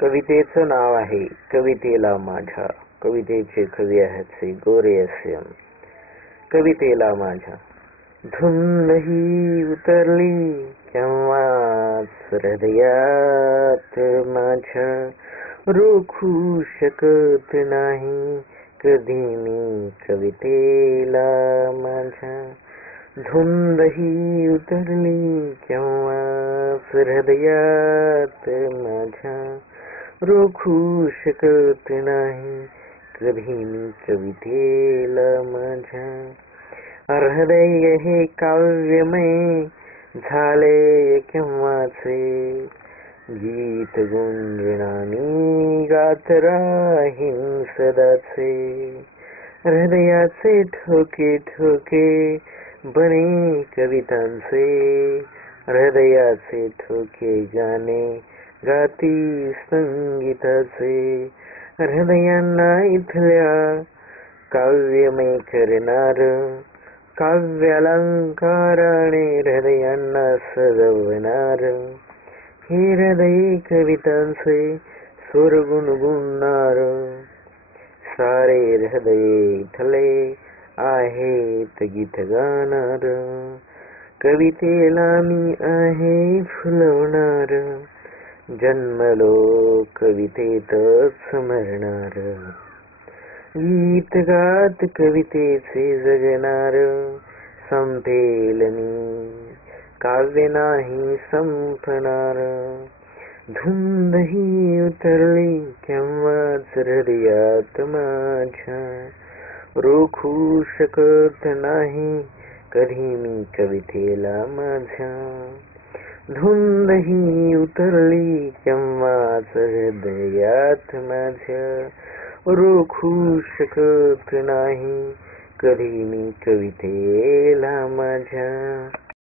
कवितेचं नाव आहे कवितेला माझ्या. कवितेचे कवी आहेत श्री गोरे एस.एम. कवितेला माझ्या धुंद ही उतरली केव्हाच हृदयात माझ्या, रोखू शकत नाही कधी मी कवितेला माझ्या. धुंद ही उतरली केव्हाच हृदयात माझ्या, रोखू शकत नाही कधी मी कवितेला माझ्या. हृदय हे काव्यमय झाले केव्हाचे, गीत गुंजनानी गात राहीन सदाचे. हृदयाचे ठोके ठोके बने कवितांचे, हृदयाचे ठोके गाणे गाती संगीताचे. हृदयांना इथल्या काव्यमय करणार, काव्यालंकाराने हृदयांना सजवणार. हे हृदय कवितांचे स्वर गुणगुणणार, सारे हृदय इथले आहेत गीत गाणार. कवितेला मी आहे फुलवणार, जन्मलो कवितेतच मरणार. गीत गात कवितेचे जगणार, संपेल मी काव्य नाही संपणार. धुंद ही उतरली केव्हाच हृदयात माझ्या, रोखू शकत नाही कधी मी कवितेला माझ्या. धुंद ही उतरली केव्हाच हृदयात माझ्या, रोखू शकत नाही कधी मी कवितेला माझ्या.